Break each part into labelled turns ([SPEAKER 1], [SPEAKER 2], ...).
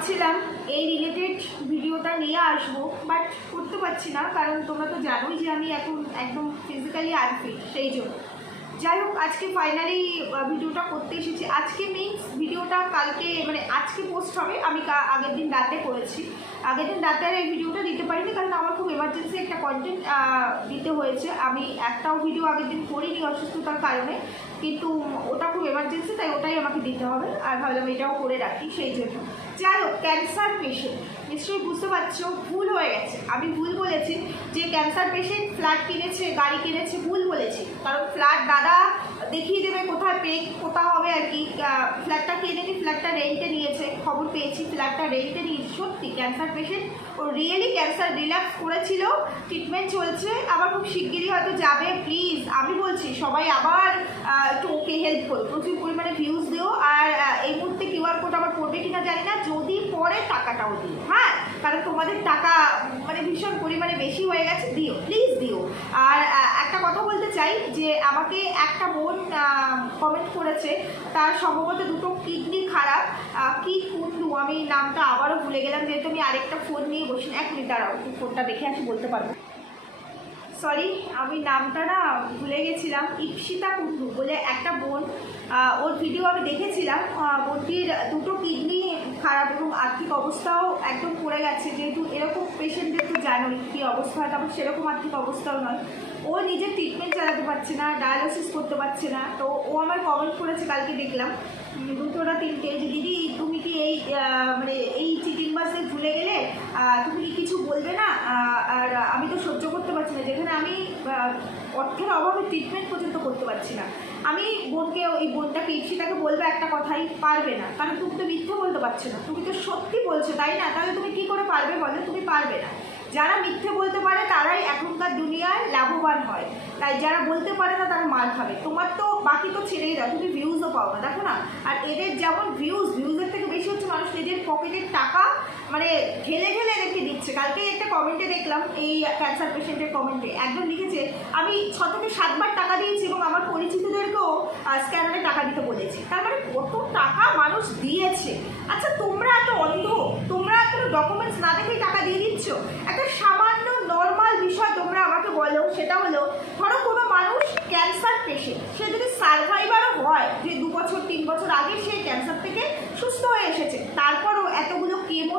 [SPEAKER 1] ভাবছিলাম এই রিলেটেড ভিডিওটা নিয়ে আসব বাট করতে পারছি না, কারণ তোমরা তো জানোই যে আমি এখন একদম ফিজিক্যালি আনফিট সেই জন্য। যাই হোক, আজকে ফাইনালি ভিডিওটা করতে এসেছি। আজকে মিনস ভিডিওটা কালকে মানে আজকে পোস্ট হবে, আমি আগের দিন রাতে করেছি। আগের দিন রাতে আর এই ভিডিওটা দিতে পারিনি, কারণ আমার খুব এমার্জেন্সি একটা কন্টেন্ট দিতে হয়েছে। আমি একটাও ভিডিও আগের দিন করিনি অসুস্থতার কারণে। কিন্তু ওটা খুব এমার্জেন্সি তাই ওটাই আমাকে দিতে হবে। আর ভাবলাম এটাও করে রাখি, সেই জন্য। যাই হোক ক্যান্সার পেশেন্ট নিশ্চয়ই বুঝতে পারছ, ভুল হয়ে গেছে। আমি ভুল বলেছি যে ক্যান্সার পেশেন্ট ফ্ল্যাট কিনেছে, গাড়ি কিনেছে, ভুল বলেছি। কারণ ফ্ল্যাট দাদা দেখিয়ে দেবে কোথায় পে কোথা হবে আর কি। ফ্ল্যাটটা ফ্ল্যাটটা কিনেনি ফ্ল্যাটটা রেন্টে নিয়েছে। খবর পেয়েছি ফ্ল্যাটটা রেন্টে নিয়েছে। সত্যি ক্যান্সার পেশেন্ট ও রিয়েলি ক্যান্সার রিল্যাক্স করেছিল ট্রিটমেন্ট চলছে, আবার খুব শিগগিরই হয়তো যাবে প্লিজ আমি বলছি, সবাই আবার একটু ওকে হেল্প করো। প্রচুর পরিমাণে ভিউজ দিও, আর এই মুহূর্তে কিউআর কোড আবার পড়বে কিনা জানি না, যদি পরে টাকাটাও দিও হ্যাঁ? কারণ তোমাদের টাকা মানে ভীষণ পরিমাণে বেশি হয়ে গেছে, দিও প্লিজ দিও। আর একটা কথা বলতে চাই, যে আমাকে একটা বোন কমেন্ট করেছে, তার সম্ভবত দুটো কিডনি খারাপ কি কুন্ডু আমি নামটা আবারও ভুলে গেলাম, যেহেতু আমি আরেকটা ফোন নিয়ে বসি। এক মিনিট দাঁড়াও ফোনটা দেখে আসি, বলতে পারব। সরি আমি নামটা না ভুলে গেছিলাম ইপসিতা কুন্ডু বলে একটা বোন ওর ভিডিও আমি দেখেছিলাম। বোনটির দুটো কিডনি খারাপ এবং আর্থিক অবস্থাও একদম পড়ে গেছে, যেহেতু এরকম পেশেন্টদের তো জানোই কী অবস্থা হয়, তারপর সেরকম আর্থিক অবস্থাও নয়। ও নিজের ট্রিটমেন্ট চালাতে পারছে না ডায়ালিসিস করতে পারছে না। তো ও আমার কমেন্ট করেছে, কালকে দেখলাম। দুটো না তিনটে, যে দিদি, তুমি কি এই মানে এই চিটিং বাসে ভুলে গেলে তুমি কি কিছু বলবে না? আর আমি তো সহ্য করতে পারছি না, যেখানে আমি অর্থের অভাবে ট্রিটমেন্ট পর্যন্ত করতে পারছি না। আমি বোনকে, ওই বোনটাকে ইপসিটাকে বলবে একটা কথাই, পারবে না। কারণ তুমি তো মিথ্যে বলতে পারছ না। তুমি তো সত্যি বলছো, তাই না? তাহলে তুমি কি করে পারবে বলো? তুমি পারবে না। যারা মিথ্যে বলতে পারে, তারাই এখনকার দুনিয়ায় লাভবান হয়। তাই যারা বলতে পারে না, তারা মার খাবে। তোমার তো বাকি তো ছেড়েই দাও, তুমি ভিউজও পাও না, দেখো না? আর এদের যেমন ভিউজ ভিউজের থেকে বেশি হচ্ছে মানুষ নিজের পকেটের টাকা মানে ঢেলে ঢেলে রেখে দিচ্ছে। কালকে একটা কমেন্টে দেখলাম, এই ক্যান্সার পেশেন্টের কমেন্টে একজন লিখেছে, আমি ছ থেকে সাতবার টাকা দিয়েছি এবং আমার পরিচিতদেরকেও স্ক্যানারে টাকা দিতে বলেছি। তার মানে কত টাকা মানুষ দিয়েছে? আচ্ছা তোমরা এত অন্ধ তোমরা কোনো ডকুমেন্টস না দেখেই টাকা দিয়ে দিচ্ছ একটা সামান্য নর্মাল বিষয় তোমরা আমাকে বলো, সেটা হলো, ধরো কোনো মানুষ ক্যান্সার পেশেন্ট সে যদি সার্ভাইভারও হয়, যে দু বছর, তিন বছর আগে সে ক্যান্সার থেকে সুস্থ হয়ে এসেছে, তারপরও এতগুলো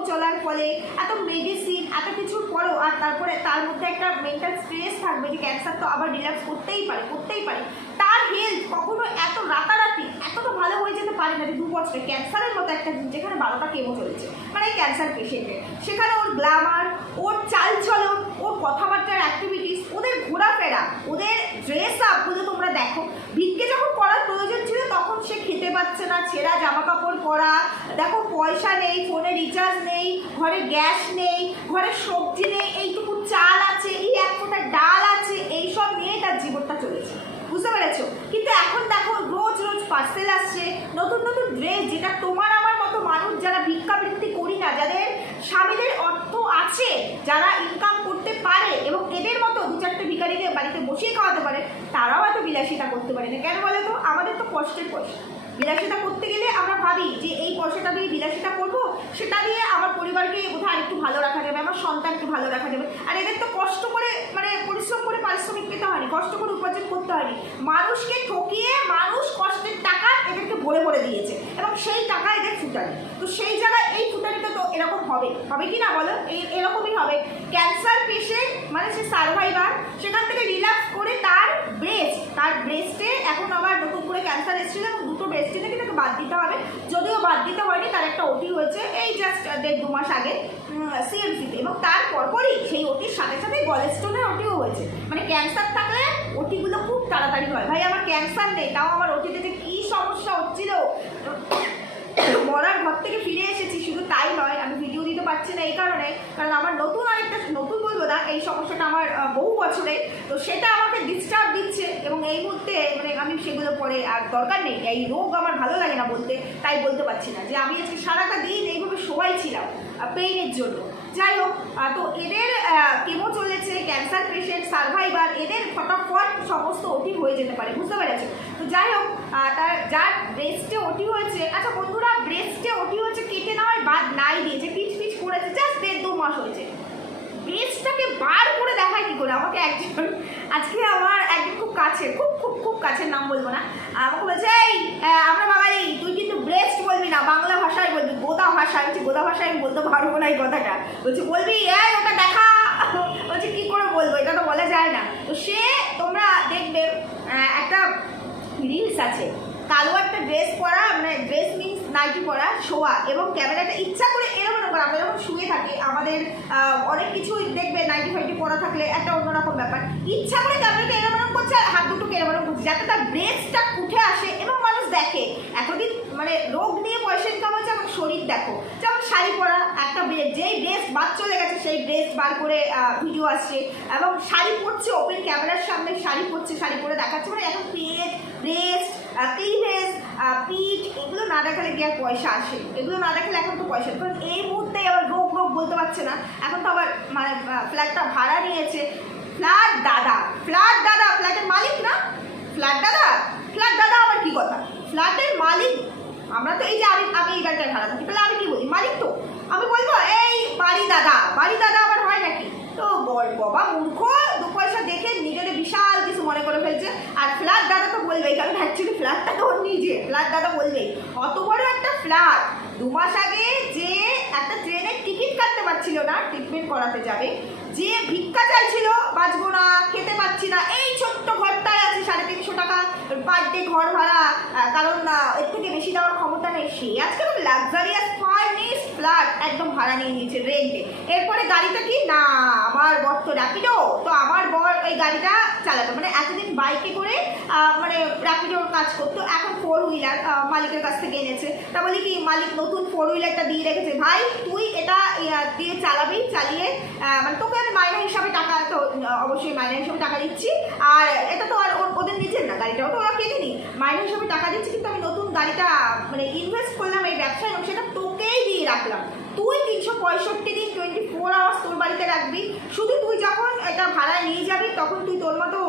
[SPEAKER 1] চলার ফলে এত মেডিসিন এত কিছুর পরেও আর তারপরে তার মধ্যে একটা মেন্টাল স্ট্রেস থাকবে যে ক্যান্সার তো আবার রিল্যাক্স করতেই পারে করতেই পারে। তার হেলথ কখনো এত রাতারাতি, এতটা ভালো হয়ে যেতে পারে না যে দু বছরে ক্যান্সারের মতো একটা জিনিস যেখানে বারোটা কেমো চলেছে। মানে ক্যান্সার পেশেন্টের সেখানে ওর গ্লামার ওর চালচলন, ওর কথাবার্তার অ্যাক্টিভিটিস ওদের ঘোরাফেরা ওদের ড্রেস আপগুলো তোমরা দেখো ভিক্ষে যখন করার প্রয়োজন ছিল তখন সে খেতে পাচ্ছে না, ছেঁড়া জামা কাপড় পরা। দেখো, পয়সা নেই ফোনে রিচার্জ নেই, ঘরে গ্যাস নেই, ঘরে সবজি নেই, এইটুকু চাল আছে, এই এক ফোঁটা ডাল আছে, এইসব নিয়েই তার জীবনটা চলেছে। বুঝতে পেরেছ? কিন্তু এখন দেখো, রোজ রোজ পার্সেল আসছে, নতুন নতুন ড্রেস যেটা তোমার আমার মতো মানুষ যারা ভিক্ষাবৃত্তি করি না, যাদের স্বামীদের অর্থ আছে, যারা ইনকাম করতে পারে এবং এদের মতো দু চারটে ভিখারিকে বাড়িতে বসিয়ে খাওয়াতে পারে, তারাও এত বিলাসিতা করতে পারে না। কেন বলো তো? আমাদের তো কষ্টের পয়সা। বিলাসিতা করতে গেলে আমরা ভাবি যে এই পয়সাটা দিয়ে বিলাসিতা করব, সেটা দিয়ে আমার পরিবারকে কোথাও আরেকটু ভালো রাখা যাবে, আমার সন্তানকে ভালো রাখা যাবে। আর এদের তো কষ্ট করে মানে পরিশ্রম করে পারিশ্রমিক পেতে হয়নি, কষ্ট করে উপার্জন করতে হয়নি। মানুষকে ঠকিয়ে মানুষ কষ্টের টাকা এদেরকে ভরে ভরে দিয়েছে, এবং সেই টাকা এদের ফুটানি। তো সেই জায়গায় এই ফুটানিটা তো এরকম হবে। হবে কি না বলো? এই, এরকমই হবে। ক্যান্সার পেশেন্ট মানে সে সার্ভাইভার সেখান থেকে রিল্যাক্স করে তার ব্রেস্ট তার ব্রেস্টে এখন আবার নতুন করে ক্যান্সার এসেছিল এবং দুটো ব্রেস্টে নাকি তাকে বাদ দিতে হবে। যদিও বাদ দিতে হয়নি, তার একটা ওটি হয়েছে এই জাস্ট দেড় দু মাস আগে সিএমসিতে এবং তার পরপরই সেই ওটির সাথে সাথে গলেস্টোনের ওটিও হয়েছে। মানে ক্যান্সার থাকলে ওটিগুলো খুব তাড়াতাড়ি হয়। ভাই, আমার ক্যান্সার নেই, তাও আমার ওটিতে যে কী সমস্যা হচ্ছিল। মরার ঘর থেকে ফিরে এসেছি, শুধু তাই নয়, আমি পারছি না এই কারণে, কারণ আমার নতুন আরেকটা, নতুন বলব না এই সমস্যাটা আমার বহু বছরে। তো সেটা আমাকে ডিস্টার্ব দিচ্ছে এবং এই মুহূর্তে মানে আমি সেগুলো পরে আর দরকার নেই। এই রোগ আমার ভালো লাগে না বলতে, তাই বলতে পারছি না যে আমি আজকে সারাটা দিন এইভাবে সবাই ছিলাম পেইনের জন্য। যাই হোক তো এদের কেমো চলেছে ক্যান্সার পেশেন্ট সার্ভাইভার এদের ফটাফট সমস্ত ওটি হয়ে যেতে পারে, বুঝতে পেরেছ? তো যাই হোক তার, যার ব্রেস্টে ওটি হয়েছে আচ্ছা বন্ধুরা ব্রেস্টে ওটি হয়েছে, কেটে নেওয়ার বাদ নাই দিয়ে মাস হয়েছে। ব্রেস্টটাকে বার করে দেখায় কি করে? আমাকে একজন আজকে আমার একজন খুব কাছে খুব খুব খুব কাছের নাম বলব না আমাকে বলছে এই আমরা বাঙালি তুই কিন্তু ব্রেস্ট বলবি না বাংলা ভাষায় বলবি গোদা ভাষা। বলছি, গোদা ভাষায় আমি বলতে পারব না এই কথাটা। বলছি বলবি? এই ওটা দেখা। বলছি কী করে বলব? এটা তো বলা যায় না। তো সে তোমরা দেখবে একটা রিলস আছে কালো একটা ড্রেস পরা মানে ড্রেস মিন্স নাইটি পরা শোয়া এবং ক্যামেরাটা ইচ্ছা করে এরকম এরকম আমরা যখন শুয়ে থাকি, আমাদের অনেক কিছু দেখবে নাইটি ফাইটি পরা থাকলে একটা অন্যরকম ব্যাপার। ইচ্ছা করে ক্যামেরাটা এরকম করছে আর হাত দুটোকে এরকম করছে, যাতে তার ব্রেসটা উঠে আসে এবং মানুষ দেখে। এতদিন মানে রোগ নিয়ে পয়সা ইনকাম হচ্ছে এবং শরীর দেখো। যেমন শাড়ি পরা একটা যেই ড্রেস বাদ চলে গেছে, সেই ড্রেস বার করে ভিডিও আসছে। এবং শাড়ি পরছে ওপেন ক্যামেরার সামনে, শাড়ি পরছে, শাড়ি পরে দেখাচ্ছে মানে এখন পেট ব্রেস্ট ক্লিভেজ পিঠ এগুলো না দেখালে গিয়ে পয়সা আসে? এগুলো না দেখালে এখন তো পয়সা কারণ এই মুহূর্তে আবার রোগ রোগ বলতে পারছে না। এখন তো আবার মানে ফ্ল্যাটটা ভাড়া নিয়েছে। ফ্ল্যাট দাদা ফ্ল্যাট দাদা ফ্ল্যাটের মালিক না? ফ্ল্যাট দাদা ফ্ল্যাট দাদা আবার কি কথা ফ্ল্যাটের মালিক আমরা তো এই যে আমি আমি এই বাড়িটায় ভাড়া থাকি তাহলে আমি কি বলি মালিক তো আমি বলব এই বাড়ি দাদা বাড়ি দাদা আবার হয় নাকি তো বল- বাবা মূর্খ দু পয়সা দেখে নিজেদের বিশাল কিছু মনে করে ফেলছে আর ফ্ল্যাট দাদা তো বলবেই কারণ অ্যাকচুয়ালি নিজে ফ্ল্যাট দাদা বলবেই অত বড় একটা ফ্ল্যাট দু মাস আগে যে একটা ট্রেনের টিকিট কাটতে পারছিল না ট্রিটমেন্ট করাতে যাবে, যে ভিক্ষা চাইছিল, বাঁচবো না, খেতে পাচ্ছি না, এই ছোট্ট ঘরটায় আছে সাড়ে তিনশো টাকা পার ডে ঘর ভাড়া কারণ এর থেকে বেশি দেওয়ার ক্ষমতা নেই, সে আজকে লাক্সারিয়াস ফার্নিস্ট ফ্ল্যাট একদম ভাড়া নিয়ে নিয়েছে রেন্টে এরপরে গাড়িটা কি? না আমার বর তো র্যাপিডো তো আমার বর ওই গাড়িটা চালাতো। মানে এতদিন বাইকে করে মানে র্যাপিডোর কাজ করতো, এখন ফোর হুইলার মালিকের কাছ থেকে এনেছে। তা বলি কি, মালিক নতুন ফোর হুইলারটা দিয়ে রেখেছে। ভাই, তুই এটা দিয়ে চালাবি, চালিয়ে মানে তোকে আমি মাইনা হিসাবে টাকা, তো, অবশ্যই মাইনা হিসাবে টাকা দিচ্ছি। আর এটা তো আর ওদের নিজের না গাড়িটাও, তো ওরা কেনেনি? মাইনা হিসাবে টাকা দিচ্ছি, কিন্তু আমি নতুন গাড়িটা মানে ইনভেস্ট করলাম এই ব্যবসায় সেটা তোকেই দিয়ে রাখলাম। তুই তিনশো পঁয়ষট্টি দিন টোয়েন্টি ফোর আওয়ার্স তোর বাড়িতে রাখবি। শুধু তুই যখন এটা ভাড়ায় নিয়ে যাবি, তখন তুই তোর মতো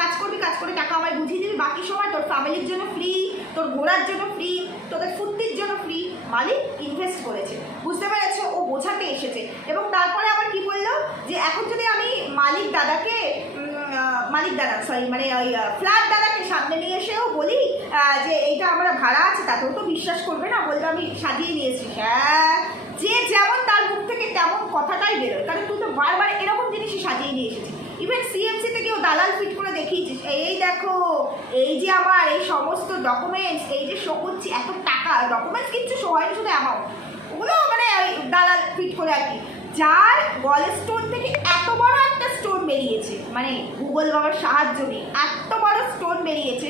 [SPEAKER 1] কাজ করবি, কাজ করে টাকা আমায় বুঝিয়ে দিবি। বাকি সময় তোর ফ্যামিলির জন্য ফ্রি তোর ঘোরার জন্য ফ্রি তোদের ফুর্তির জন্য ফ্রি মালিক ইনভেস্ট করেছে। বুঝতে পেরেছ? ও বোঝাতে এসেছে। এবং তারপরে আবার কি বলল? যে এখন যদি আমি মালিক দাদাকে মালিক দাদা সরি মানে ওই ফ্ল্যাট দাদাকে সামনে নিয়ে এসেও বলি যে এইটা আমরা ভাড়া আছে, তাতেও তো বিশ্বাস করবে না, বলবে আমি সাজিয়ে নিয়েছি। হ্যাঁ যে যেমন তার মুখ থেকে তেমন কথাটাই বেরোয়। কারণ তুই তো বারবার এরকম জিনিসই সাজিয়ে নিয়ে এসেছিস। ইভেন সিএমসি থেকেও দালাল ফিট করে দেখিয়েছিস। এই দেখো, এই যে আমার, এই সমস্ত ডকুমেন্টস এই যে শো করছি, এত টাকা ডকুমেন্টস কিচ্ছু শো হয়নি শুধু অ্যামাউন্ট ওগুলো মানে দালাল ফিট করে আর কি। যার গল স্টোন থেকে এত বড় বেরিয়েছে। মানে গুগল বাবার সাহায্য নেই এত বড় স্টোন বেরিয়েছে।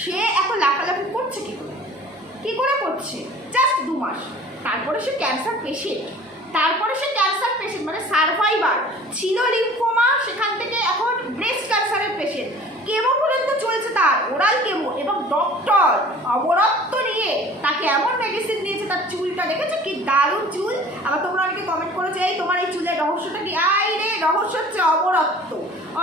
[SPEAKER 1] সে এত লাফালাফি করছে কি করে? কী করে করছে? জাস্ট দু মাস। তারপরে সে ক্যান্সার পেশেন্ট তারপরে সে ক্যান্সার পেশেন্ট মানে সার্ভাইভার ছিল লিম্ফোমা সেখান থেকে এখন ব্রেস্ট ক্যান্সারের পেশেন্ট কেমো পর্যন্ত চলছে তার ওরাল কেমো এবং ডক্টর অবরত্ব নিয়ে তাকে এমন মেডিসিন দিয়েছে, তার চুলটা দেখেছ কি দারুণ চুল? আবার তোমরা অনেকে কমেন্ট করেছ, এই তোমার এই চুলের রহস্যটা কি? আই রে, রহস্য হচ্ছে অবরত্ব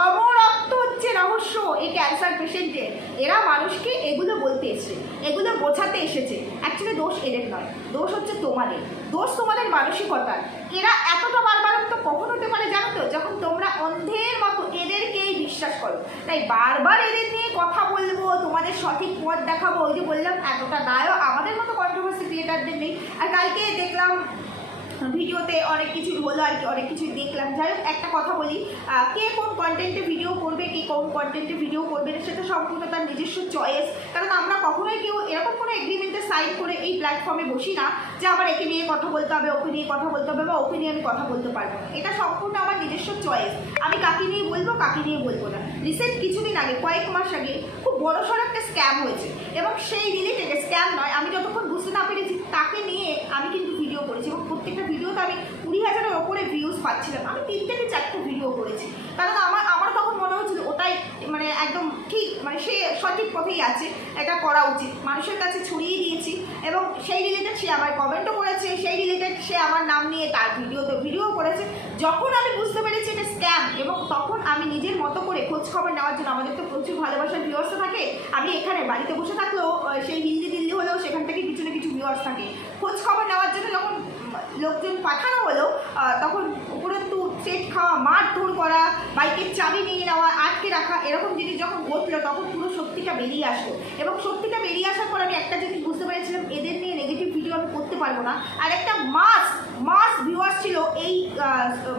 [SPEAKER 1] অমরত্ব হচ্ছে রহস্য এই ক্যান্সার পেশেন্টের এরা মানুষকে এগুলো বলতে এসেছে, এগুলো বোঝাতে এসেছে। অ্যাকচুয়ালি দোষ এদের নয়, দোষ হচ্ছে তোমাদের। দোষ তোমাদের মানসিকতার। এরা এতটা বারবারত্ব কখন হতে পারে জানো তো? যখন তোমরা অন্ধের মতো এদেরকেই বিশ্বাস করো। তাই বারবার এদের নিয়ে কথা বলব, তোমাদের সঠিক পথ দেখাবো। ওই যে বললাম, এতটা দায়ও আমাদের মতো কন্ট্রোভার্সি ক্রিয়েটারদের নেই। আর কালকে দেখলাম ভিডিওতে অনেক কিছু হলো আর কি, অনেক কিছু দেখলাম। যাই হোক, একটা কথা বলি কে কোন কন্টেন্টে ভিডিও করবে, কে কোন কন্টেন্টে ভিডিও করবে সেটা সম্পূর্ণ তার নিজস্ব চয়েস কারণ আমরা কখনোই কেউ এরকম কোনো এগ্রিমেন্টে সাইন করে এই প্ল্যাটফর্মে বসি না যে আমার একে নিয়ে কথা বলতে হবে, ওকে নিয়ে কথা বলতে হবে বা ওকে নিয়ে আমি কথা বলতে পারব না। এটা সম্পূর্ণ আমার নিজস্ব চয়েস আমি কাকে নিয়ে বলব, কাকে নিয়ে বলব না। রিসেন্ট কিছুদিন আগে, কয়েক মাস আগে, খুব বড় সড়ো একটা স্ক্যাম হয়েছে। এবং সেই রিলেটেড স্ক্যাম নয়, আমি যতক্ষণ বুঝতে না পেরেছি, তাকে নিয়ে আমি কিন্তু করেছি এবং প্রত্যেকটা ভিডিওতে আমি কুড়ি হাজারের ওপরে ভিউজ পাচ্ছিলাম। আমি তিন থেকে চারটে ভিডিও করেছি। কারণ আমার আমার তখন মনে হচ্ছিল ওটাই মানে একদম ঠিক মানে সে সঠিক পথেই আছে, এটা করা উচিত। মানুষের কাছে ছড়িয়ে দিয়েছি এবং সেই রিলেটেড সে আমার কমেন্টও করেছে, সেই রিলেটেড সে আমার নাম নিয়ে তার ভিডিওতে ভিডিও করেছে। যখন আমি বুঝতে পেরেছি এটা স্ক্যাম এবং তখন আমি নিজের মতো করে খোঁজ খবর নেওয়ার জন্য আমাদের তো প্রচুর ভালোবাসার ভিউয়ার্স থাকে, আমি এখানে বাড়িতে বসে থাকলেও সেই হিন্দি হলেও সেখান থেকে কিছু না কিছু ভিউয়ার্স থাকে। খোঁজ খবর নেওয়ার জন্য যখন লোকজন পাঠানো হলো তখন উপরন্তু সেট খাওয়া মারধর করা, বাইকের চাবি নিয়ে নেওয়া, আটকে রাখা, এরকম জিনিস যখন ঘটলো, তখন পুরো সত্যিটা বেরিয়ে আসলো। এবং সত্যিটা বেরিয়ে আসার পর আমি একটা জিনিস বুঝতে পেরেছিলাম, এদের নিয়ে নেগেটিভ ভিডিও আমি করতে পারব না। আর একটা মাস মাস ভিউয়ার্স ছিল এই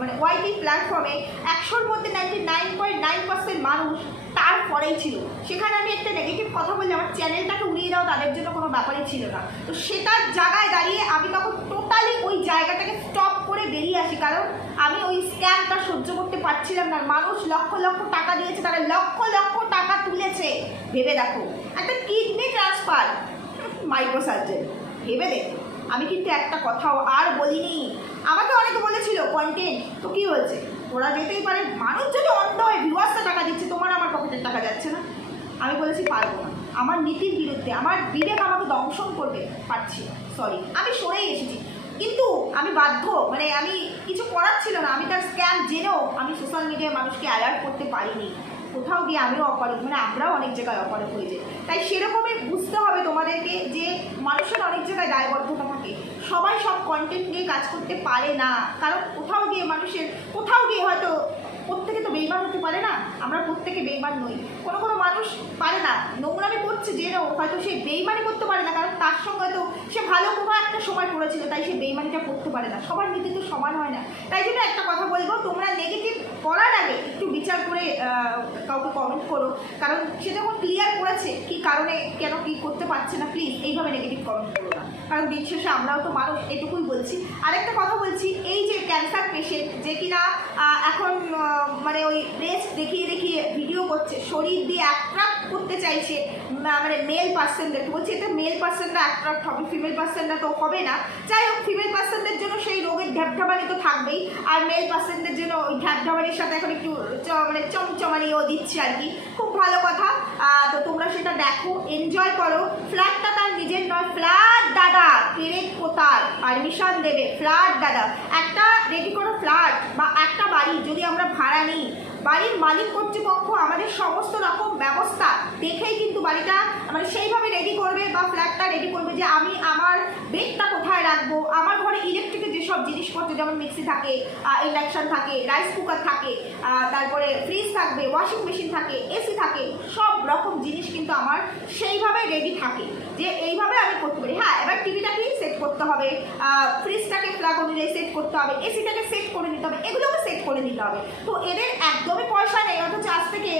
[SPEAKER 1] মানে ওয়াইটি প্ল্যাটফর্মে একশোর মধ্যে ninety nine point nine percent মানুষ তারপরেই ছিল। সেখানে আমি একটা নেগেটিভ কথা বললে আমার চ্যানেলটাকে উড়িয়ে দাও, তাদের জন্য কোনো ব্যাপারই ছিল না। তো সেটার জায়গায় দাঁড়িয়ে আমি তখন টোটালি ওই জায়গাটাকে স্টপ করে বেরিয়ে আসি, কারণ আমি ওই স্ক্যামটা সহ্য করতে পারছিলাম না। মানুষ লক্ষ লক্ষ টাকা দিয়েছে, তারা লক্ষ লক্ষ টাকা তুলেছে। ভেবে দেখো, একটা কিডনি ট্রান্সফার মাইক্রোসার্জেন ভেবে দেখো। আমি কিন্তু একটা কথাও আর বলিনি। আমাকে অনেকে বলেছিল কন্টেন্ট তো কী হয়েছে? ওরা যেতেই পারে। মানুষ যদি অন্ধ হয় ভিউয়ার্সে টাকা দিচ্ছে, তোমার আমার পকেটের টাকা যাচ্ছে না। আমি বলেছি, পারব না। আমার নীতির বিরুদ্ধে, আমার বিবেক আমাকে দংশন করবে, পারছি সরি আমি সরেই এসেছি। কিন্তু আমি বাধ্য মানে আমি কিছু করার ছিল না। আমি তার স্ক্যাম জেনেও আমি সোশ্যাল মিডিয়ায় মানুষকে অ্যালার্ট করতে পারিনি। কোথাও গিয়ে আমিও অপারক মানে আমরাও অনেক জায়গায় অপারক হয়ে যাই। তাই সেরকমই বুঝতে হবে তোমাদেরকে যে মানুষের অনেক জায়গায় দায়বদ্ধতা থাকে। সবাই সব কন্টেন্ট নিয়ে কাজ করতে পারে না। কারণ কোথাও গিয়ে মানুষের, কোথাও গিয়ে হয়তো প্রত্যেকে তো বেইমান হতে পারে না। আমরা প্রত্যেকে বেইমান নই। কোনো কোনো মানুষ পারে না। নোংরামি করছে জেনেও হয়তো সে বেইমানি করতে পারে না, কারণ তার সঙ্গে হয়তো সে ভালো কোনো একটা সময় করেছিল, তাই সে বেইমানিটা করতে পারে না। সবার নীতি তো সমান হয় না। তাই জন্য একটা কথা বলব, তোমরা নেগেটিভ করার আগে একটু বিচার করে কাউকে কমেন্ট করো। কারণ সে যখন ক্লিয়ার করেছে কি কারণে, কেন কি করতে পারছে না প্লিজ এইভাবে নেগেটিভ কমেন্ট করো না। কারণ দিন শেষে আমরাও তো মানুষ, এটুকুই বলছি। আরেকটা কথা বলছি, এই যে ক্যান্সার পেশেন্ট যে কিনা এখন মানে ওই ব্রেস্ট দেখিয়ে দেখিয়ে ভিডিও করছে, শরীর দিয়ে অ্যাট্রাক্ট করতে চাইছে মানে মেল পার্সনদেরকে বলছি, এটা মেল পার্সনরা অ্যাট্রাক্ট হবে ফিমেল পার্সনরা তো হবে না। যাই হোক ফিমেল পার্সনদের জন্য সেই রোগের ঢ্যাপঢাবানি তো থাকবেই। আর মেল পার্সনদের জন্য ওই ঢ্যাপঢাবানির সাথে এখন একটু মানে চমচমানিও দিচ্ছে আর কি। খুব ভালো কথা। তো তোমরা সেটা দেখো এনজয় করো। ফ্ল্যাটটা তার নিজের নয় ফ্ল্যাট দাদা পেরেক কোতার পারমিশন দেবে ফ্ল্যাট দাদা। একটা রেডি করো ফ্ল্যাট বা একটা বাড়ি যদি আমরা ভাড়া নিই। বাড়ির মালিক কর্তৃপক্ষ আমাদের সমস্ত রকম ব্যবস্থা দেখেই কিন্তু বাড়িটা মানে সেইভাবে রেডি করবে বা ফ্ল্যাটটা রেডি করবে যে আমি আমার বেডটা কোথায় রাখব, আমার ঘরে ইলেকট্রিকের যেসব জিনিসপত্র যেমন মিক্সি থাকে ইন্ডাকশান থাকে রাইস কুকার থাকে তারপরে ফ্রিজ থাকবে ওয়াশিং মেশিন থাকে এসি থাকে, সব রকম জিনিস কিন্তু আমার সেইভাবে রেডি থাকে যে এইভাবে আমি করতে পারি। হ্যাঁ এবার টিভিটাকে সেট করতে হবে ফ্রিজটাকে প্লাগ অনুযায়ী সেট করতে হবে এসিটাকে সেট করে নিতে হবে, এগুলোকে সেট করে নিতে হবে। তো এদের একদমই পয়সা নেই, অথচ আজ থেকে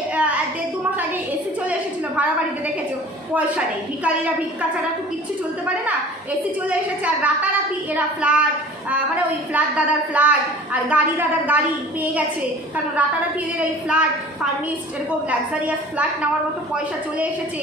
[SPEAKER 1] দেড় দু মাস আগে এসি চলে এসেছিল ভাড়া বাড়িতে দেখেছ? পয়সা নেই। ভিকারিরা ভিক্ষা ছাড়া তো কিচ্ছু চলতে পারে না। এসি চলে এসেছে আর রাতারাতি এরা ফ্ল্যাট মানে ওই ফ্ল্যাট দাদার ফ্ল্যাট আর গাড়ি দাদার গাড়ি পেয়ে গেছে। কারণ রাতারাতি এদের এই ফ্ল্যাট ফার্নিস্ট এরকম লাক্সারিয়াস ফ্ল্যাট নেওয়ার মতো পয়সা চলে এসেছে।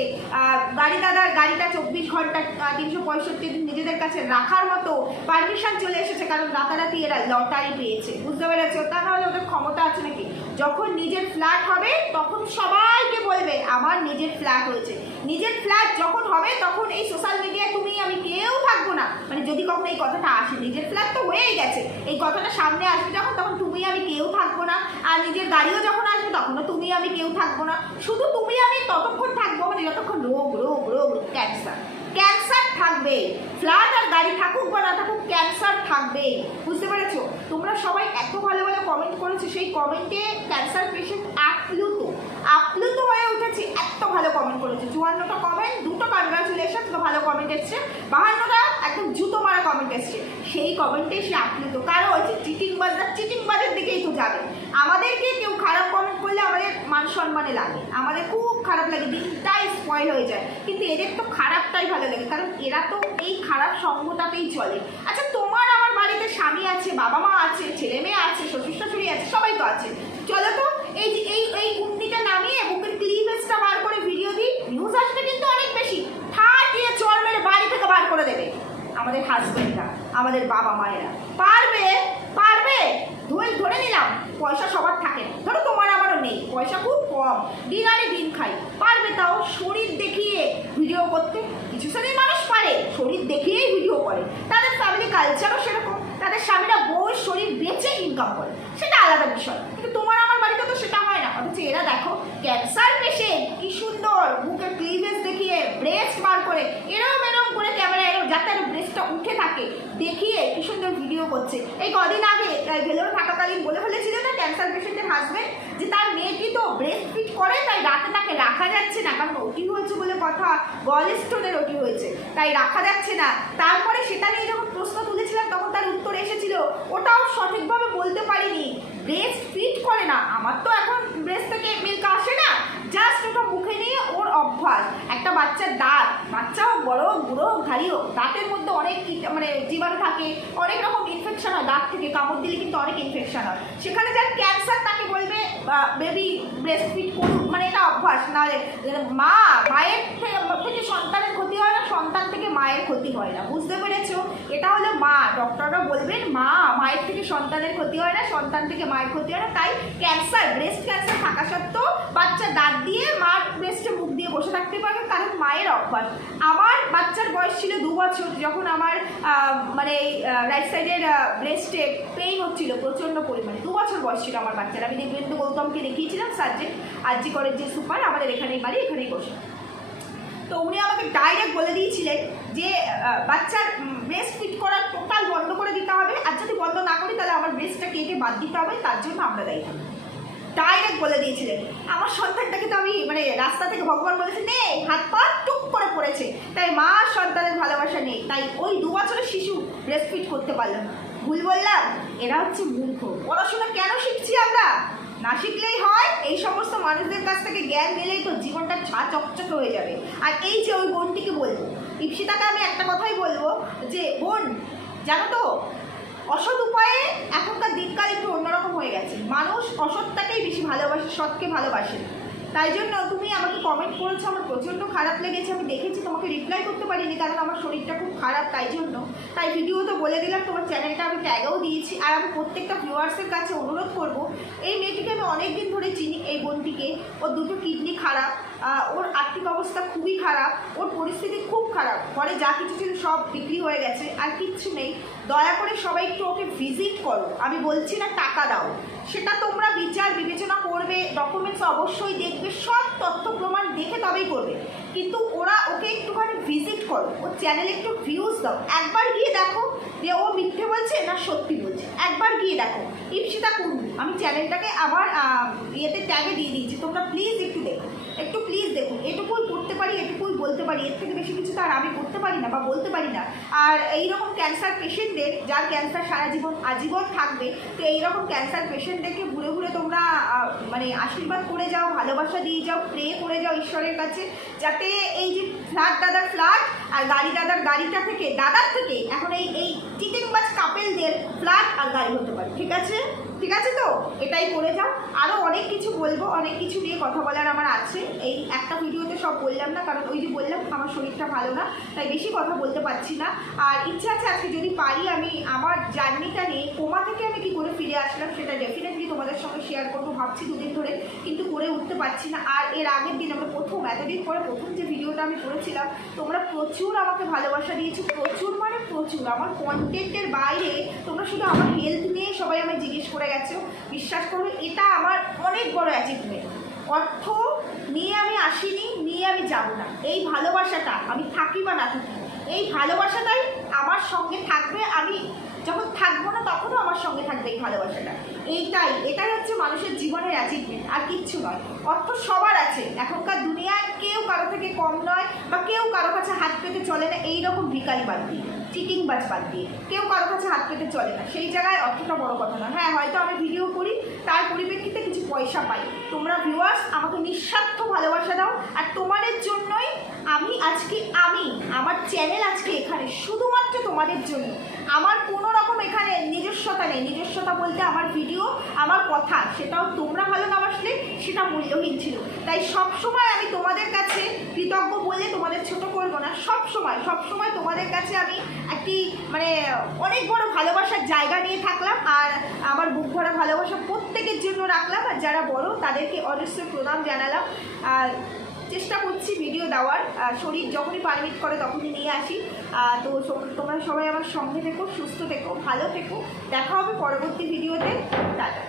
[SPEAKER 1] গাড়ি দাদার গাড়িটা চব্বিশ ঘণ্টা তিনশো পঁয়ষট্টি দিন নিজেদের কাছে রাখার মতো পারমিশন চলে এসেছে, কারণ রাতারাতি এরা লটারি পেয়েছে। বুঝতে পেরেছ? তা নাহলে ওদের ক্ষমতা আছে নাকি? যখন নিজের ফ্ল্যাট হবে, তখন সবাইকে বলবে, আমার নিজের ফ্ল্যাট হয়েছে। নিজের ফ্ল্যাট যখন হবে, তখন এই সোশ্যাল মিডিয়ায় তুমি, আমি কেউ থাকব না। মানে যদি কখনো এই কথাটা আসে, নিজের ফ্ল্যাট তো হয়েই গেছে। এই কথাটা সামনে আসবে যখন, তখন তুমি, আমি কেউ থাকব না। আর নিজের গাড়িও যখন আসবে, তখনও তুমি, আমি কেউ থাকব না। শুধু তুমি, আমি ততক্ষণ থাকব মানে যতক্ষণ রোগ রোগ রোগ ক্যান্সার ক্যান্সার থাকবে। ফ্ল্যাট আর গাড়ি থাকুক বা না থাকুক ক্যান্সার থাকবে। বুঝতে পেরেছ? তোমরা সবাই এত ভালো ভালো কমেন্ট করেছ, সেই কমেন্টে ক্যান্সার পেশেন্ট আপ্লুত আপ্লুত হয়ে উঠেছি, এত ভালো কমেন্ট করেছে। চুয়ান্নটা কমেন্ট দুটো কনগ্রাচুলেশন তো ভালো কমেন্ট এসছে। বাহান্নটা একদম জুতো মারা কমেন্ট এসছে। সেই কমেন্টে সে আপ্লুত কারণ হচ্ছে চিটিং বাজার চিটিং বাজার দিকেই তো যাবে। আমাদেরকে কেউ খারাপ কমেন্ট করলে আমাদের মান সম্মানে লাগে। আমাদের খুব খারাপ লাগে দিনটাই স্পয়েল হয়ে যায়। কিন্তু এদের তো খারাপটাই ভালো লাগে, কারণ এরা তো এই খারাপ সঙ্গতাতেই চলে। আচ্ছা তোমার আমার বাড়িতে স্বামী আছে, বাবা মা আছে ছেলে মেয়ে আছে শ্বশুর শাশুড়ি আছে, সবাই তো আছে। চলো তো এই যে এই এই কুর্তিটা নামিয়ে বুকের ক্লিভেজটা বার করে ভিডিও দিই। নিউজ আসবে কিন্তু অনেক বেশি। ঠাটিয়ে চর মেরে বাড়ি থেকে বার করে দেবে। আমাদের হাজবেন্ডরা আমাদের বাবা মায়েরা। পারবে? পারবে? ধরে ধরে নিলাম। পয়সা সবার থাকে ধরো তোমার আমারও নেই। পয়সা খুব কম। দিন দিন খাই। পারবে তাও শরীর দেখিয়ে ভিডিও করতে? কিছু শ্রেণির মানুষ পারে। শরীর দেখিয়েই ভিডিও করে। তাদের ফ্যামিলি কালচারও সেরকম। তাদের স্বামীরা বউয়ের শরীর বেঁচে ইনকাম করে। সেটা আলাদা বিষয়। কিন্তু তোমার আমার বাড়িতে তো সেটা হয় না। অথচ এরা দেখো ক্যান্সার পেশেন্ট কি সুন্দর বুকের ক্লিভেজ দেখিয়ে ব্রেস্ট বার করে, এরম এরম করে ক্যামেরা এরম যাতে উঠে থাকে, দেখিয়ে কি সুন্দর ভিডিও করছে। এই কদিন আগে ভেলোর থাকাকালীন বলে ফেলেছিল না ক্যান্সার পেশেন্টের হাজবেন্ড যে তার মেয়েটি তো ব্রেস্ট ফিট করে, তাই রাতে তাকে রাখা যাচ্ছে না, কারণ ওটি হয়েছে বলে কথা গল স্টোনের ওটি হয়েছে, তাই রাখা যাচ্ছে না। তারপরে সেটা নিয়ে যখন প্রশ্ন তুলেছিলাম, তখন তার উত্তর এসেছিল, ওটাও সঠিকভাবে বলতে পারিনি ব্রেস্ট ফিট করে না, আমার তো এখন ব্রেস্ট থেকে মিল্ক আসে না জাস্ট ওটা মুখে নিয়ে ওর অভ্যাস। একটা বাচ্চার দাঁত বাচ্চা হোক বড় হোক বুড়ো হোক হোক, দাঁতের মধ্যে অনেক মানে জীবাণু থাকে, অনেক রকম ইনফেকশন হয়, দাঁত থেকে কামড় দিলে কিন্তু অনেক ইনফেকশন হয়। সেখানে যার ক্যান্সার তাকে বলবে বেবি ব্রেস্ট ফিট করুক মানে এটা অভ্যাস নাহলে মা, মায়ের থেকে সন্তানের ক্ষতি হয় না, সন্তান থেকে মায়ের ক্ষতি হয় না, বুঝতে পেরেছ? এটা হলো মা ডক্টররা বলবেন, মা, মায়ের থেকে সন্তানের ক্ষতি হয় না, সন্তান থেকে মায়ের ক্ষতি হয় না, তাই ক্যান্সার ব্রেস্ট ক্যান্সার থাকা সত্ত্বেও বাচ্চা দাঁত দিয়ে মার ব্রেস্টে মুখ দিয়ে বসে থাকতে পারবে, কারণ মায়ের অভ্যাস। আমার বাচ্চার বয়স ছিল দু বছর, যখন আমার আহ, মানে রাইট সাইডের ব্রেস্টে পেইন হচ্ছিল প্রচণ্ড পরিমাণে। দু বছর বয়স ছিল আমার বাচ্চারা। আমি দেবেন্দ্র গৌতমকে দেখিয়েছিলাম সার্জেন্ট আরজি করের যে সুপার আমাদের এখানেই বাড়ি এখানেই বসে। তো উনি আমাকে ডাইরেক্ট বলে দিয়েছিলেন যে বাচ্চার ব্রেস্ট ফিট করা টোটাল বন্ধ করে দিতে হবে। আর যদি বন্ধ না করি তাহলে আমার ব্রেস্টটা কেটে বাদ দিতে হবে তার জন্য আমরা দায়ী থাকব। ডাইরেক্ট বলে দিয়েছিলেন। আমার সন্তানটাকে তো আমি মানে রাস্তা থেকে ভগবান বলেছে, নে, হাত পা টুক করে পড়েছে। তাই মা সন্তানের ভালোবাসা নেই। তাই ওই দু বছরের শিশু ব্রেস্ট ফিট করতে পারল না। ভুল বললাম, এরা হচ্ছে মূর্খ। পড়াশোনা কেন শিখছি আমরা? না শিখলেই হয়, এই সমস্ত মানুষদের কাছ থেকে জ্ঞান নিলেই তো জীবনটা ছা চকচকে হয়ে যাবে। আর এই যে ওই বোনটিকে বলব ইপসিতাকে আমি একটা কথাই বলব যে, বোন, জানো তো অসৎ উপায়ে এখনকার দিনকাল একটু অন্যরকম হয়ে গেছে মানুষ অসৎটাকেই বেশি ভালোবাসে, সৎকে ভালোবাসে না। তাই জন্য তুমি আমাকে কমেন্ট করেছ, আমার প্রচণ্ড খারাপ লেগেছে, আমি দেখেছি, তোমাকে রিপ্লাই করতে পারিনি, কারণ আমার শরীরটা খুব খারাপ তাই জন্য। তাই ভিডিও তো বলে দিলাম, তোমার চ্যানেলটা আমি ট্যাগও দিয়েছি, আর আমি প্রত্যেকটা ভিউয়ার্সের কাছে অনুরোধ করব, এই মেয়েটিকে আমি অনেক দিন ধরে চিনি, এই বোনটিকে। ওর দুটো কিডনি খারাপ ওর আর্থিক অবস্থা খুবই খারাপ, ওর পরিস্থিতি খুব খারাপ, ঘরে যা কিছু ছিল সব বিক্রি হয়ে গেছে, আর কিচ্ছু নেই। দয়া করে সবাই একটু ওকে ভিজিট করো, আমি বলছি না টাকা দাও। সেটা তোমরা বিচার, বিবেচনা করবে ডকুমেন্টস অবশ্যই দেখবে, সব তথ্য প্রমাণ দেখে তবেই করবে। কিন্তু ওরা ওকে একটুখানি ভিজিট করো, ওর চ্যানেলে একটু ভিউজ দাও। একবার গিয়ে দেখো যে ও মিথ্যে বলছে না সত্যি বলছে। একবার গিয়ে দেখো, ইপসিতা কুন্ডু আমি চ্যানেলটাকে আবার ইয়েতে ট্যাগে দিয়ে দিয়েছি। তোমরা প্লিজ একটু দেখো। একটু প্লিজ দেখুন এটুকুই করতে পারি, এটুকুই বলতে পারি। এর থেকে বেশি কিছু তো আর আমি করতে পারি না বা বলতে পারি না। আর এই রকম ক্যান্সার পেশেন্টদের যার ক্যান্সার সারা জীবন আজীবন থাকবে, তো এই রকম ক্যান্সার পেশেন্টদেরকে ঘুরে ঘুরে তোমরা মানে আশীর্বাদ করে যাও, ভালোবাসা দিয়ে যাও প্রে করে যাও ঈশ্বরের কাছে, যাতে এই যে ফ্ল্যাট দাদা ফ্ল্যাট আর গাড়ি দাদার গাড়িটা থেকে, দাদার থেকে এখন এই এই চিটিংবাজ কাপেলদের ফ্ল্যাট আর গাড়ি হতে পারে, ঠিক আছে? ঠিক আছে তো? এটাই করে যাও। আরও অনেক কিছু বলব, অনেক কিছু নিয়ে কথা বলার আমার আছে। এই একটা ভিডিওতে সব বললাম না, কারণ ওই যে বললাম, আমার শরীরটা ভালো না, তাই বেশি কথা বলতে পারছি না। আর ইচ্ছা আছে আজকে যদি পারি আমি আমার জার্নিটা নিয়ে, কোমা থেকে আমি কি করে ফিরে আসলাম সেটা ডেফিনেটলি তোমাদের সঙ্গে শেয়ার করব ভাবছি দুদিন ধরে, কিন্তু করে উঠতে পারছি না। আর এর আগের দিন আমরা প্রথম, এতদিন পরে প্রথম যে ভিডিওটা আমি করেছিলাম, তোমরা প্রচুর আমাকে ভালোবাসা দিয়েছ, প্রচুর মানে প্রচুর। আমার কন্টেন্টের বাইরে তোমরা শুধু আমার হেলথ নিয়ে সবাই আমায় জিজ্ঞেস করে গেছো। বিশ্বাস করো, এটা আমার অনেক বড় অ্যাচিভমেন্ট অর্থ নিয়ে আমি আসিনি, নিয়ে আমি যাব না। এই ভালোবাসাটা আমি থাকি বা না থাকি, এই ভালোবাসাটাই আমার সঙ্গে থাকবে। আমি যখন থাকব না, তখনও আমার সঙ্গে থাকবে এই ভালোবাসাটা। এইটাই, এটাই হচ্ছে মানুষের জীবনের অ্যাচিভমেন্ট আর কিচ্ছু নয়। অর্থ সবার আছে, এখনকার দুনিয়ায় কেউ কারও থেকে কম নয় বা কেউ কারও কাছে হাত পেতে চলে না, এইরকম ভিকারি বাদ দিয়ে চিটিং বাজ বাদ দিয়ে। কেউ কারও কাছে হাত পেতে চলে না, সেই জায়গায় অর্থটা বড় কথা না। হ্যাঁ হয়তো আমি ভিডিও করি, তার পরিপ্রেক্ষিতে পয়সা পাই। তোমরা ভিউয়ার্স আমাকে নিঃস্বার্থ ভালোবাসা দাও। আর তোমাদের জন্যই আমি আজকে, আমি, আমার চ্যানেল আজকে এখানে, শুধুমাত্র তোমাদের জন্য। আমার কোনো রকম এখানে নিজস্বতা নেই। নিজস্বতা বলতে আমার ভিডিও আমার কথা, সেটাও তোমরা ভালো না বাসলে সেটা মূল্যহীন ছিল। তাই সব সময় আমি তোমাদের কাছে কৃতজ্ঞ বলে তোমাদের ছোট করব না। সব সময় সব সময় তোমাদের কাছে আমি একটি মানে অনেক বড় ভালোবাসার জায়গা নিয়ে থাকলাম। আর আমার বুক ভরা ভালোবাসা প্রত্যেকের জন্য রাখলাম। আর যারা বড়, তাদেরকে অজস্র প্রণাম জানালাম। আর চেষ্টা করছি ভিডিও দেওয়ার। শরীর যখনই পারমিট করে তখনই নিয়ে আসি। তো তোমরা সবাই আমার সঙ্গে থেকো, সুস্থ থেকো, ভালো থেকো। দেখা হবে পরবর্তী ভিডিওতে টাটা।